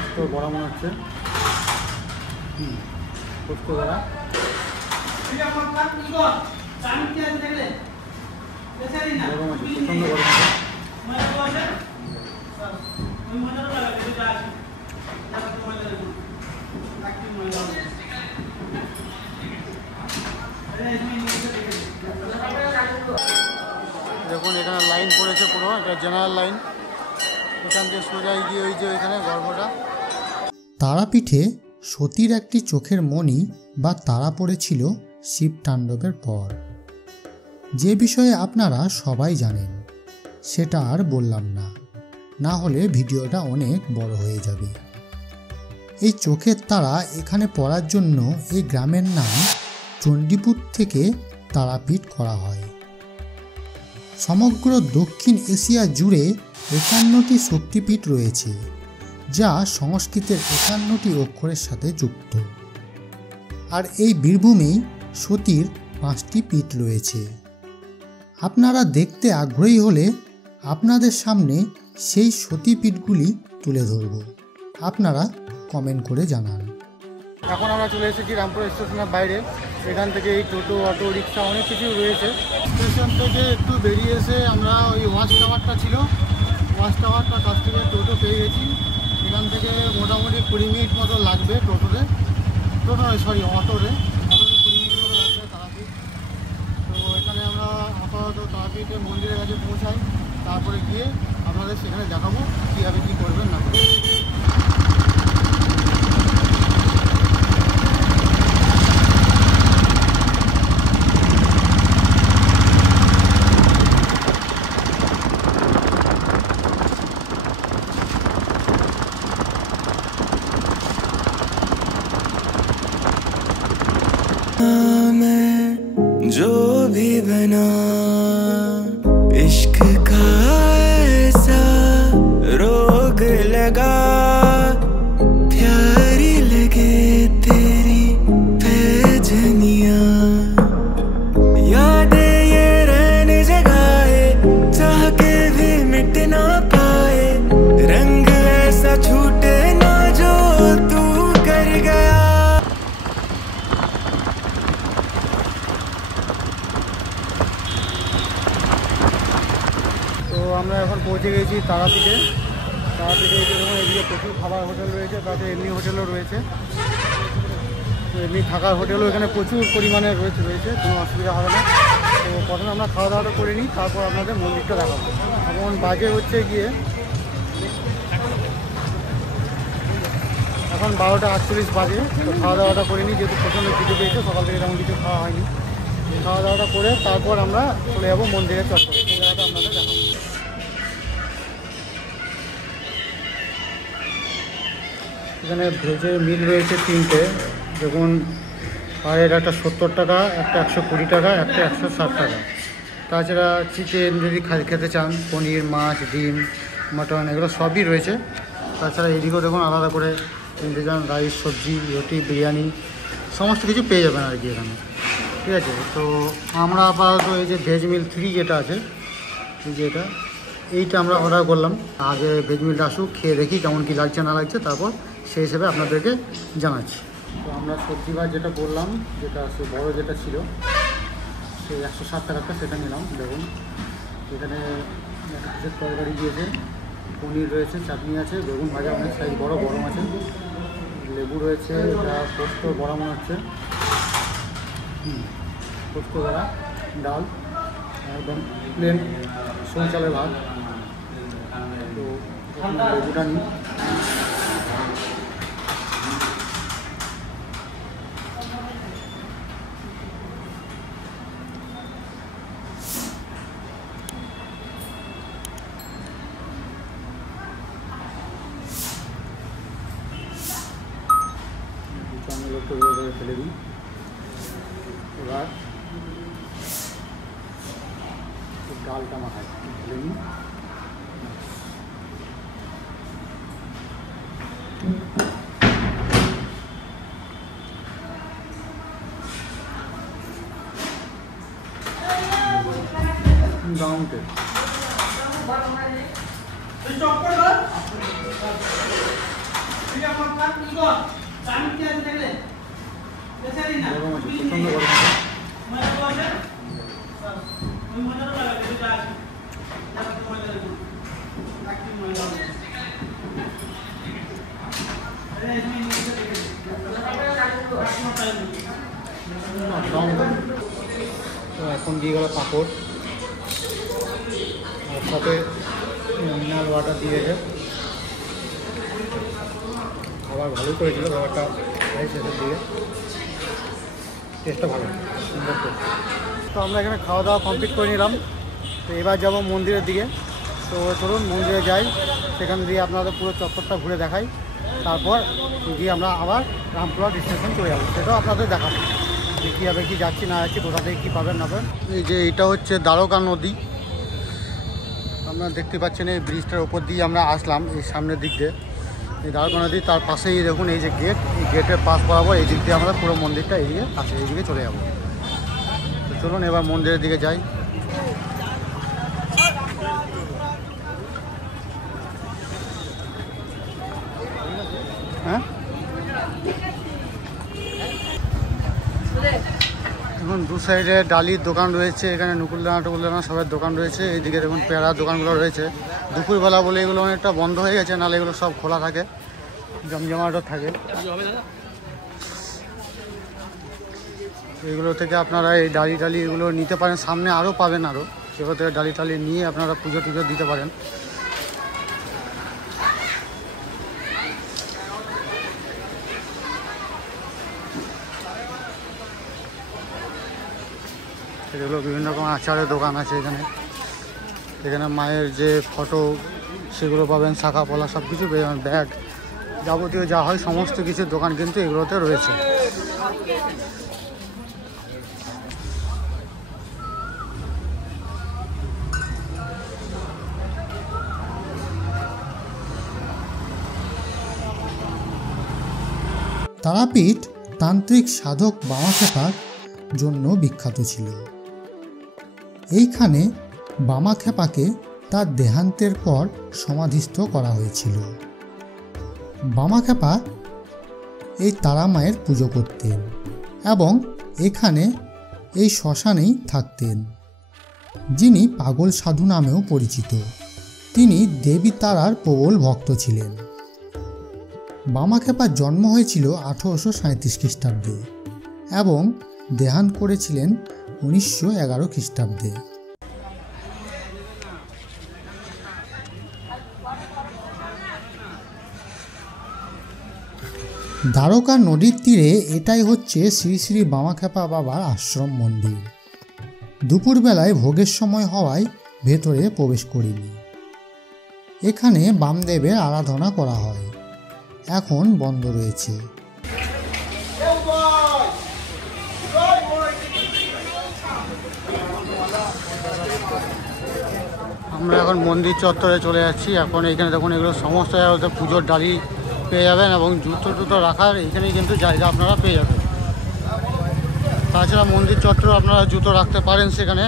পোস্ত বড়া মনে হচ্ছে। পোস্ত বড়া গরম আছে, প্রচণ্ড গরম আছে। দেখুন এখানে লাইন পড়েছে পুরো, এটা জেনারেল লাইন। এখান থেকে সোজা গিয়ে ওই যে এখানে গর্ভটা। তারাপীঠে সতীর একটি চোখের মণি বা তারা পড়েছিল শিব তাণ্ডবের পর, যে বিষয়ে আপনারা সবাই জানেন, সেটা আর বললাম না, না হলে ভিডিওটা অনেক বড় হয়ে যাবে। এই চোখের তারা এখানে পড়ার জন্য এই গ্রামের নাম চণ্ডীপুর থেকে তারাপীঠ করা হয়। সমগ্র দক্ষিণ এশিয়া জুড়ে 51টি শক্তিপীঠ রয়েছে, যা সংস্কৃতের 51টি অক্ষরের সাথে যুক্ত। আর এই বীরভূমেই সতীর 5টি পীঠ রয়েছে। আপনারা দেখতে আগ্রহী হলে আপনাদের সামনে সেই সতীপীঠগুলি তুলে ধরব, আপনারা কমেন্ট করে জানান। এখন আমরা চলে এসেছি রামপুর স্টেশনের বাইরে। এখান থেকে এই টোটো, অটো, রিক্সা অনেক কিছু রয়েছে। স্টেশন থেকে একটু বেরিয়ে এসে আমরা ওই ওয়াচ টাওয়ারটা ছিল, ওয়াচ টাওয়ারটার কাছ থেকে টোটো পেয়ে গেছি। এখান থেকে মোটামুটি 20 মিনিট মতো লাগবে অটোতে 20 মিনিট মতো লাগবে তারাপীঠ। তো এখানে আমরা আপাতত তারাপীঠে মন্দিরের কাছে পৌঁছাই, তারপরে গিয়ে আপনাদের সেখানে দেখাবো কীভাবে কী করবেন না করবেন। जो भी बना इश्क का ऐसा रोग लगा, प्यारी लगे तेरी पैजनिया, यादें ये रहने जगाए, चाह के भी मिट ना पाए, रंग ऐसा छूटे ना जो तू कर गया। আমরা এখন পৌঁছে গেছি তারাপীঠে। তারাপীঠে যেরকম এদিকে প্রচুর খাবার হোটেল রয়েছে, তাতে এমনি হোটেলও রয়েছে। তো এমনি থাকার হোটেলও এখানে প্রচুর পরিমাণে রয়েছে, কোনো অসুবিধা হবে না। তো প্রথমে আমরা খাওয়া দাওয়াটা করে নিই, তারপর আপনাদের মন্দিরটা দেখাবো। এখন বাজে হচ্ছে গিয়ে এখন 12টা 48 বাজে। তো খাওয়া দাওয়াটা করে নিই, যেহেতু প্রচণ্ড খিদে পেয়েছে, সকাল থেকে তেমন কিছু খাওয়া হয়নি। খাওয়া দাওয়াটা করে তারপর আমরা চলে যাবো মন্দিরের চত্বরে, সেই জায়গাটা আপনাদের দেখাবো। এখানে ভেজের মিল রয়েছে 3টে, দেখুন। আর একটা 70 টাকা, একটা 120 টাকা, একটা 160 টাকা। তাছাড়া চিকেন যদি খেতে চান, পনির, মাছ, ডিম, মটন, এগুলো সবই রয়েছে। তাছাড়া এদিকেও দেখুন আলাদা করে কিনতে চান, রাইস, সবজি, রুটি, বিরিয়ানি, সমস্ত কিছু পেয়ে যাবেন আর কি এখানে, ঠিক আছে। তো আমরা আপাতত এই যে ভেজ মিল 3 যেটা আছে, এই যে এইটা আমরা অর্ডার করলাম। আগে ভেজ মিলটা আসুক, খেয়ে দেখি কেমন কী লাগছে না লাগছে, তারপর সেই হিসেবে আপনাদেরকে জানাচ্ছি। তো আমরা সবজি ভাত যেটা বললাম, যেটা সে বড় যেটা ছিল, সেই 160 টাকাটা সেটা নিলাম। দেখুন এখানে একটা তরকারি দিয়েছে, পনির রয়েছে, চাটনি আছে, বেগুন ভাজা অনেক সাইজ বড় গরম আছে, লেবু রয়েছে, এটা পোস্ত বড়া মনে হচ্ছে, পোস্ত বড়া, ডাল, একদম প্লেন সরু চালের ভাত। তো লেবুটা নিই। একটু ফেলে দিই। এবার ডালটা মাখাই, ফেলে নিই। দাউনটে গরম আছে, প্রচণ্ড গরম আছে। তো এখন দিয়ে গেল পাঁপড়, আর সাথে মিনারেল ওয়াটার দিয়েছে। আবার ভালো করেছিল খাবারটা, খাই শেষের দিকে টেস্টটা ভালো, সুন্দর টেস্ট। তো আমরা এখানে খাওয়া দাওয়া কমপ্লিট করে নিলাম। তো এবার যাব মন্দিরের দিকে। তো চলুন মন্দিরে যাই, সেখান দিয়ে আপনাদের পুরো চত্বরটা ঘুরে দেখাই। তারপর গিয়ে আমরা আবার রামপুরা স্টেশন চলে যাবো, সেটাও আপনাদের দেখাবো যে কীভাবে কী যাচ্ছি না যাচ্ছি, কোথা থেকে কী পাবেন না পাবেন। এই যে এটা হচ্ছে দ্বারকা নদী, আপনারা দেখতে পাচ্ছেন। এই ব্রিজটার ওপর দিয়ে আমরা আসলাম এই সামনের দিক দিয়ে, এই দ্বারকা নদী। তার পাশেই দেখুন এই যে গেট, এই গেটের পাশ বরাবর এই দিক দিয়ে আমরা পুরো মন্দিরটা এদিকে আছে, এইদিকে চলে যাবো। তো চলুন এবার মন্দিরের দিকে যাই। হ্যাঁ, এখন দু সাইডে ডালির দোকান রয়েছে, এখানে নুকুলদানা টুকুলদানা সবের দোকান রয়েছে। এইদিকে দেখুন পেয়ারার দোকানগুলো রয়েছে। দুপুরবেলা বলে এগুলো অনেকটা বন্ধ হয়ে গেছে, নাহলে এগুলো সব খোলা থাকে, জমজমাটও থাকে। এগুলো থেকে আপনারা এই ডালি টালি এগুলো নিতে পারেন, সামনে আরও পাবেন, আরও সেগুলো থেকে ডালি টালি নিয়ে আপনারা পুজো টুজো দিতে পারেন। এগুলো বিভিন্ন রকম আচারের দোকান আছে এখানে। এখানে মায়ের যে ফটো সেগুলো পাবেন, শাখা পলা সব কিছু পেয়ে যাবেন, ব্যাগ যাবতীয় যা হয় সমস্ত কিছুর দোকান কিন্তু এগুলোতে রয়েছে। তারাপীঠ তান্ত্রিক সাধক বামাখ্যাপার জন্য বিখ্যাত ছিল। এইখানে বামাখ্যাপাকে তার দেহান্তের পর সমাধিস্থ করা হয়েছিল। বামাখ্যাপা এই তারামায়ের পুজো করতেন এবং এখানে এই শ্মশানেই থাকতেন, যিনি পাগল সাধু নামেও পরিচিত। তিনি দেবী তারার প্রবল ভক্ত ছিলেন। বামাখ্যাপার জন্ম হয়েছিল 1837 খ্রিস্টাব্দে এবং দেহান্ত করেছিলেন 1911 খ্রিস্টাব্দে। দ্বারকা নদীর তীরে এটাই হচ্ছে শ্রী শ্রী বামাখ্যাপা বাবার আশ্রম মন্দির। দুপুরবেলায় ভোগের সময় হওয়ায় ভেতরে প্রবেশ করিনি। এখানে বামদেবের আরাধনা করা হয়, এখন বন্ধ রয়েছে। আমরা এখন মন্দির চত্বরে চলে যাচ্ছি। এখন এখানে দেখুন এগুলো সমস্ত জায়গাতে পুজোর ডালি পেয়ে যাবেন এবং জুতো টুতো রাখার এখানেই কিন্তু জায়গা আপনারা পেয়ে যাবেন। তাছাড়া মন্দির চত্বর আপনারা জুতো রাখতে পারেন, সেখানে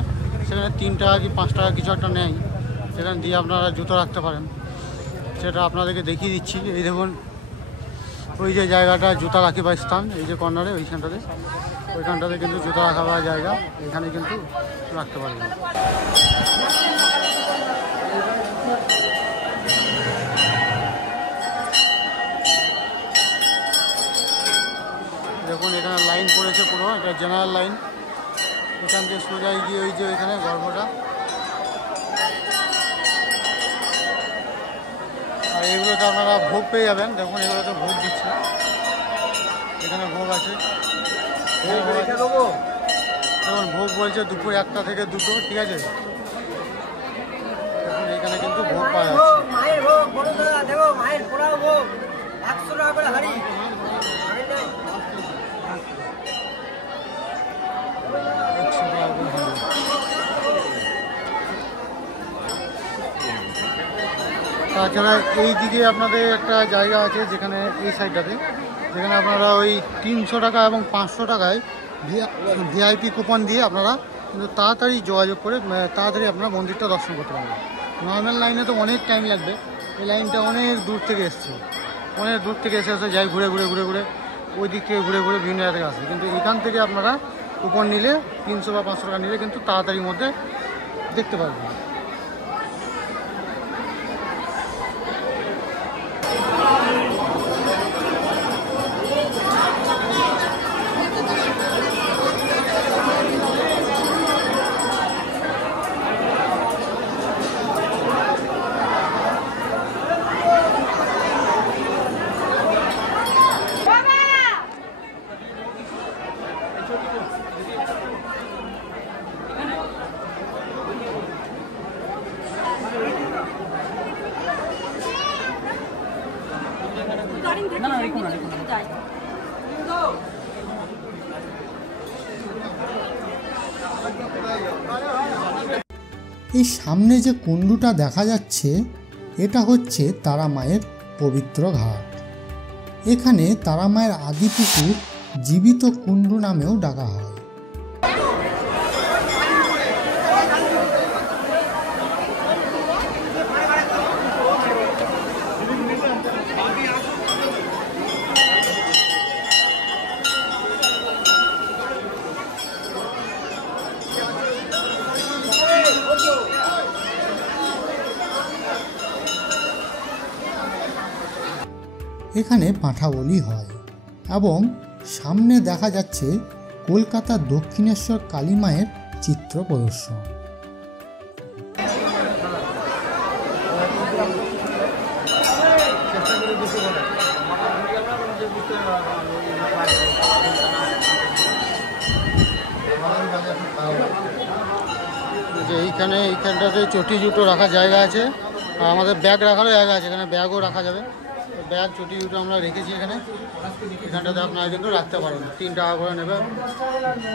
3 টাকা কি 5 টাকা কিছু একটা নেই, সেখানে দিয়ে আপনারা জুতো রাখতে পারেন। সেটা আপনাদেরকে দেখিয়ে দিচ্ছি। এই দেখুন ওই যে জায়গাটা জুতা রাখিবার স্থান, এই যে কর্নারে ওইখানটাতে কিন্তু জুতা রাখাবার জায়গা, এখানে কিন্তু রাখতে পারবেন। দেখুন এখানে লাইন পড়েছে পুরো, এটা জেনারেল লাইন। এখান থেকে সোজাই গিয়ে ওই যে এখানে গর্ভটা, আর এগুলোতে আপনারা ভোগ পেয়ে যাবেন। দেখুন এগুলোতে ভোগ দিচ্ছে, এখানে ভোগ আছে। দেখুন ভোগ বলছে দুপুর 1টা থেকে 2টো, ঠিক আছে। দেখুন এখানে কিন্তু ভোগ পাওয়া যাচ্ছে। মায়ের ভোগ বড়দা, দেখো মায়ের পোড়াও ভোগ 100 টাকা করে হাড়ি। তাছাড়া এই দিকে আপনাদের একটা জায়গা আছে যেখানে এই সাইডটাতে, যেখানে আপনারা ওই 300 টাকা এবং 500 টাকায় ভিআইপি কুপন দিয়ে আপনারা কিন্তু তাড়াতাড়ি যোগাযোগ করে তাড়াতাড়ি আপনারা মন্দিরটা দর্শন করতে পারবেন। নর্মাল লাইনে তো অনেক টাইম লাগবে, এই লাইনটা অনেক দূর থেকে এসছে, অনেক দূর থেকে এসে যায় ঘুরে ঘুরে ঘুরে ঘুরে ওই দিক থেকে ঘুরে ঘুরে বিভিন্ন জায়গা থেকে আসে। কিন্তু এখান থেকে আপনারা কুপন নিলে 300 বা 500 টাকা নিলে কিন্তু তাড়াতাড়ির মধ্যে দেখতে পারবেন। এই সামনে যে কুণ্ডুটা দেখা যাচ্ছে এটা হচ্ছে তারা মায়ের পবিত্র ঘাট। এখানে তারা মায়ের আদি পুকুর জীবিত কুণ্ডু নামেও ডাকা হয়। এখানে পাঁঠা বলি হয় এবং সামনে দেখা যাচ্ছে কলকাতার দক্ষিণেশ্বর কালী মায়ের চিত্র প্রদর্শন। এইখানটাতে চটি জুতো রাখার জায়গা আছে, আর আমাদের ব্যাগ রাখারও জায়গা আছে, এখানে ব্যাগও রাখা যাবে। ব্যাগ চটি জুতো আমরা রেখেছি এখানটাতে আপনারা কিন্তু রাখতে পারেন। 3 টাকা করে নেবে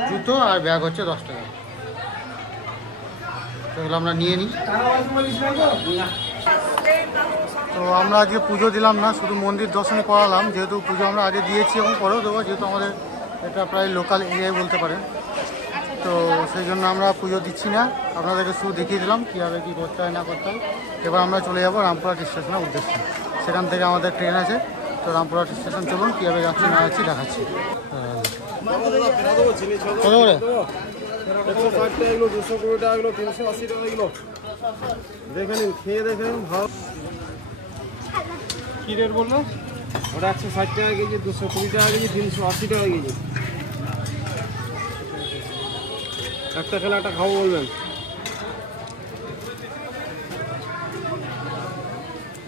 জুতো, আর ব্যাগ হচ্ছে 10 টাকা। সেগুলো আমরা নিয়ে নিই। তো আমরা আজকে পুজো দিলাম না, শুধু মন্দির দর্শন করালাম, যেহেতু পুজো আমরা আগে দিয়েছি এবং পরেও দেবো, যেহেতু আমাদের এটা প্রায় লোকাল এরিয়ায় বলতে পারেন। তো সেই জন্য আমরা পুজো দিচ্ছি না, আপনাদেরকে শুধু দেখিয়ে দিলাম কীভাবে কী করতে হয় না করতে হয়। এবার আমরা চলে যাবো রামপুরহাট স্টেশনের উদ্দেশ্যে। সেখান থেকে আমাদের ট্রেন আছে, তো রামপুরহাট স্টেশন চলুন, কীভাবে যাচ্ছি না যাচ্ছি দেখাচ্ছি। কত করে? 160 টাকা কিলো, 220 টাকা কিলো, 380 টাকা কিলো। দেখে নিন, খেয়ে দেখেন ভালো। কী রেট বললো? ওটা 160 টাকা কেজি, 220 টাকা কেজি, 380 টাকা কেজি। একটা খেলে একটা খাবো বলবেন।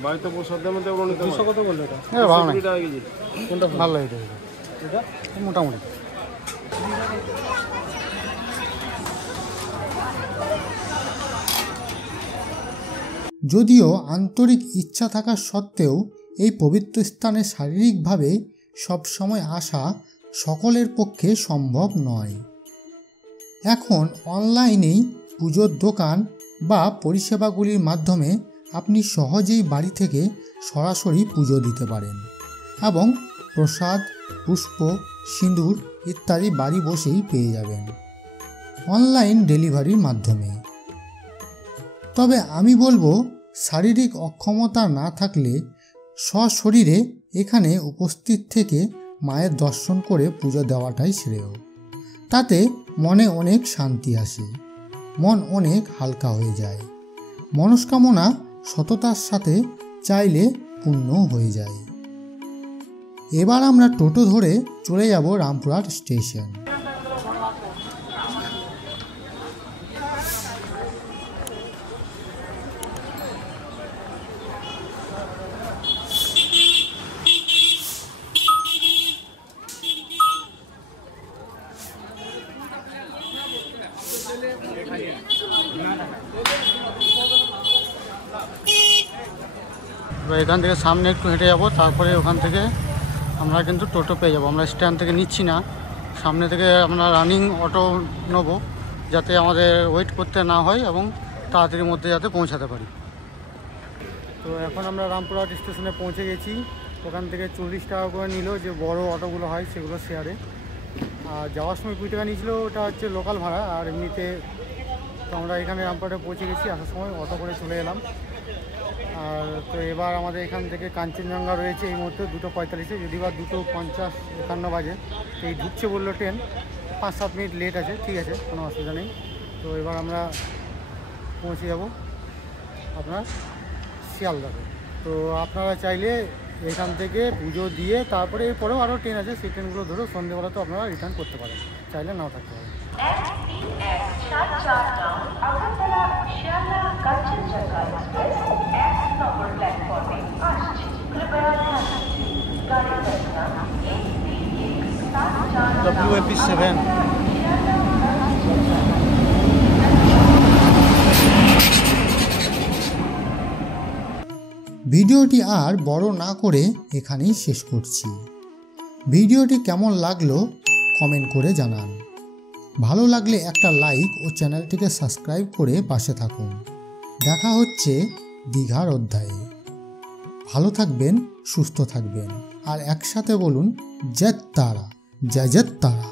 বাড়িতে প্রসাদের মধ্যে 200 কত বললো? এটা ভালো না, 220 টাকা কেজি। কোনটা ভালো লাগে? এটা মোটামুটি। যদিও আন্তরিক ইচ্ছা থাকা সত্ত্বেও এই পবিত্র স্থানে শারীরিকভাবে সবসময় আসা সকলের পক্ষে সম্ভব নয়। এখন অনলাইনেই পুজোর দোকান বা পরিষেবাগুলির মাধ্যমে আপনি সহজেই বাড়ি থেকে সরাসরি পুজো দিতে পারেন এবং প্রসাদ, পুষ্প, সিঁদুর ইত্যাদি বাড়ি বসেই পেয়ে যাবেন অনলাইন ডেলিভারির মাধ্যমে। তবে আমি বলবো, শারীরিক অক্ষমতা না থাকলে সশরীরে এখানে উপস্থিত থেকে মায়ের দর্শন করে পুজো দেওয়াটাই শ্রেয়। তাতে মনে অনেক শান্তি আসে, মন অনেক হালকা হয়ে যায়, মনস্কামনা সততার সাথে চাইলে পূর্ণ হয়ে যায়। এবার আমরা টোটো ধরে চলে যাব রামপুরহাট স্টেশন। এখান থেকে সামনে একটু হেঁটে যাব, তারপরে ওখান থেকে আমরা কিন্তু টোটো পেয়ে যাব। আমরা স্ট্যান্ড থেকে নিচ্ছি না, সামনে থেকে আমরা রানিং অটো নেবো, যাতে আমাদের ওয়েট করতে না হয় এবং তাড়াতাড়ির মধ্যে যাতে পৌঁছাতে পারি। তো এখন আমরা রামপুরহাট স্টেশনে পৌঁছে গেছি। ওখান থেকে 40 টাকা করে নিল, যে বড় অটোগুলো হয় সেগুলো শেয়ারে। আর যাওয়ার সময় 20 টাকা নিয়েছিল, ওটা হচ্ছে লোকাল ভাড়া, আর এমনিতে তো আমরা এখানে রামপুরহাটে পৌঁছে গেছি, আসার সময় অটো করে চলে এলাম। আর তো এবার আমাদের এখান থেকে কাঞ্চনজঙ্ঘা রয়েছে এই মুহূর্তে 2:45, যদি বা 2:50-51 বাজে। তো এই ঢুকছে বললো ট্রেন, 5-7 মিনিট লেট আছে, ঠিক আছে, কোনো অসুবিধা নেই। তো এবার আমরা পৌঁছে যাব আপনার শিয়ালদাতে। তো আপনারা চাইলে এখান থেকে পুজো দিয়ে তারপরে এরপরেও আরও ট্রেন আছে, সেই ট্রেনগুলো ধরেও সন্ধ্যেবেলা তো আপনারা রিটার্ন করতে পারেন, চাইলে নাও থাকতে পারেন। WAP7 ভিডিওটি আর বড় না করে এখানেই শেষ করছি। ভিডিওটি কেমন লাগলো কমেন্ট করে জানান। ভালো লাগলে একটা লাইক ও চ্যানেলটিকে সাবস্ক্রাইব করে পাশে থাকুন। দেখা হচ্ছে দীঘার অধ্যায়ে। ভালো থাকবেন, সুস্থ থাকবেন, আর একসাথে বলুন জয় তারা, জয় জয় তারা।